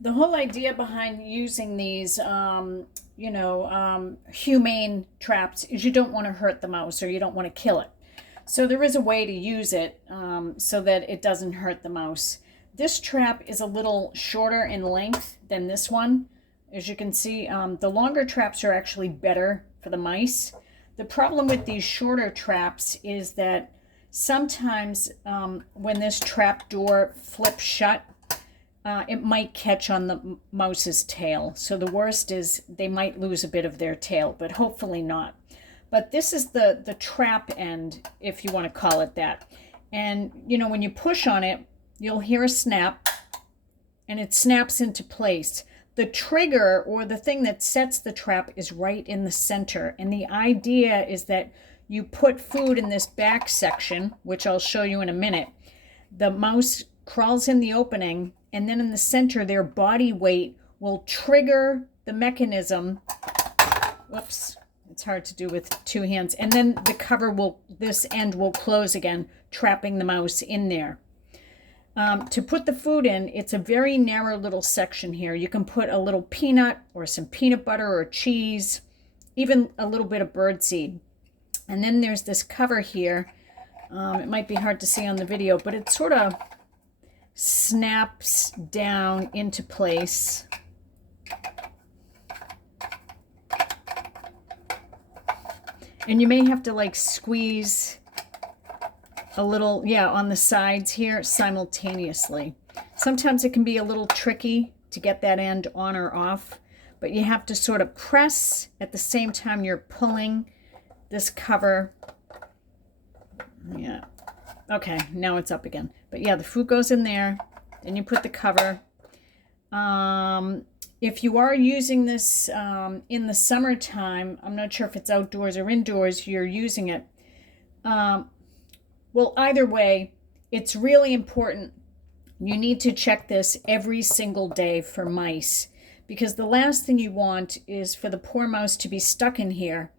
The whole idea behind using these, humane traps is you don't want to hurt the mouse or you don't want to kill it. So there is a way to use it so that it doesn't hurt the mouse. This trap is a little shorter in length than this one. As you can see, the longer traps are actually better for the mice. The problem with these shorter traps is that sometimes when this trap door flips shut, it might catch on the mouse's tail. So the worst is they might lose a bit of their tail, but hopefully not. But this is the trap end, if you want to call it that. And, when you push on it, you'll hear a snap, and it snaps into place. The trigger, or the thing that sets the trap, is right in the center. And the idea is that you put food in this back section, which I'll show you in a minute. The mouse crawls in the opening, and then in the center, their body weight will trigger the mechanism. Whoops, it's hard to do with two hands. And then the cover this end will close again, trapping the mouse in there. To put the food in, it's a very narrow little section here. You can put a little peanut or some peanut butter or cheese, even a little bit of birdseed. And then there's this cover here. It might be hard to see on the video, but it sort of snaps down into place. And you may have to like squeeze a little, on the sides here simultaneously. Sometimes it can be a little tricky to get that end on or off, but you have to sort of press at the same time you're pulling this cover. Yeah. Okay, now it's up again. But yeah, the food goes in there, then you put the cover. If you are using this in the summertime, I'm not sure if it's outdoors or indoors, you're using it. Well, either way, it's really important. You need to check this every single day for mice, because the last thing you want is for the poor mouse to be stuck in here,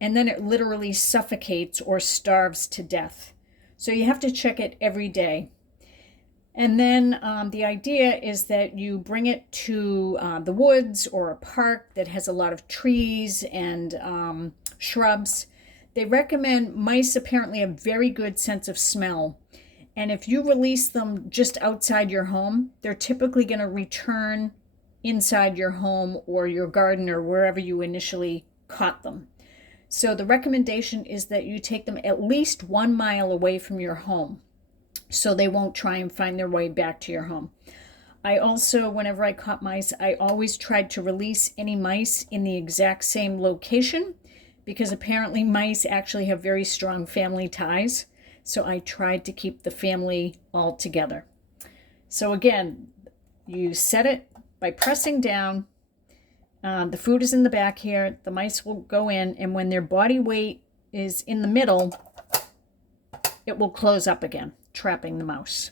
and then it literally suffocates or starves to death. So you have to check it every day. And then the idea is that you bring it to the woods or a park that has a lot of trees and shrubs. They recommend, mice apparently have very good sense of smell. And if you release them just outside your home, they're typically going to return inside your home or your garden or wherever you initially caught them. So the recommendation is that you take them at least 1 mile away from your home, so they won't try and find their way back to your home. I also, whenever I caught mice, I always tried to release any mice in the exact same location, because apparently mice actually have very strong family ties. So I tried to keep the family all together. So again, you set it by pressing down. The food is in the back here. The mice will go in, and when their body weight is in the middle, it will close up again, trapping the mouse.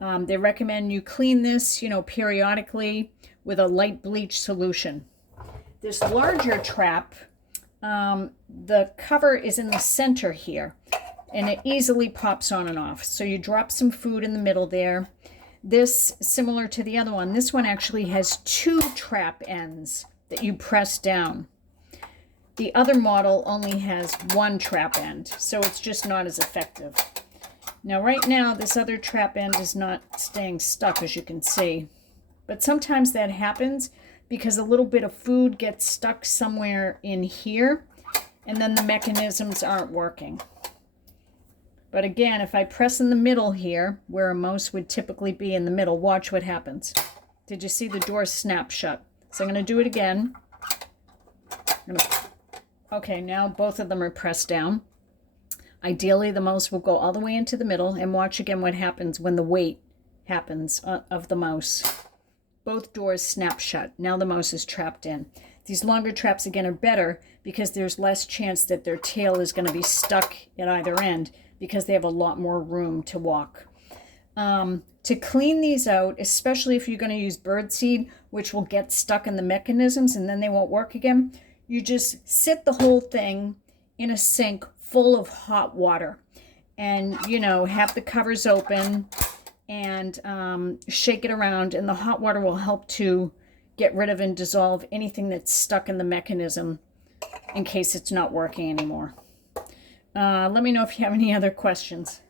They recommend you clean this, periodically with a light bleach solution. This larger trap, the cover is in the center here, and it easily pops on and off. So you drop some food in the middle there. This, similar to the other one, this one actually has 2 trap ends that you press down. The other model only has 1 trap end, so it's just not as effective. Now, right now, this other trap end is not staying stuck, as you can see. But sometimes that happens because a little bit of food gets stuck somewhere in here, and then the mechanisms aren't working. But again, if I press in the middle here, where a mouse would typically be in the middle, watch what happens. Did you see the door snap shut? So I'm going to do it again. Okay, now both of them are pressed down. Ideally, the mouse will go all the way into the middle, and watch again what happens when the weight happens of the mouse. Both doors snap shut. Now the mouse is trapped in. These longer traps, again, are better because there's less chance that their tail is going to be stuck at either end, because they have a lot more room to walk. To clean these out, especially if you're going to use birdseed, which will get stuck in the mechanisms and then they won't work again, you just sit the whole thing in a sink full of hot water and, have the covers open and shake it around, and the hot water will help to get rid of and dissolve anything that's stuck in the mechanism in case it's not working anymore. Let me know if you have any other questions.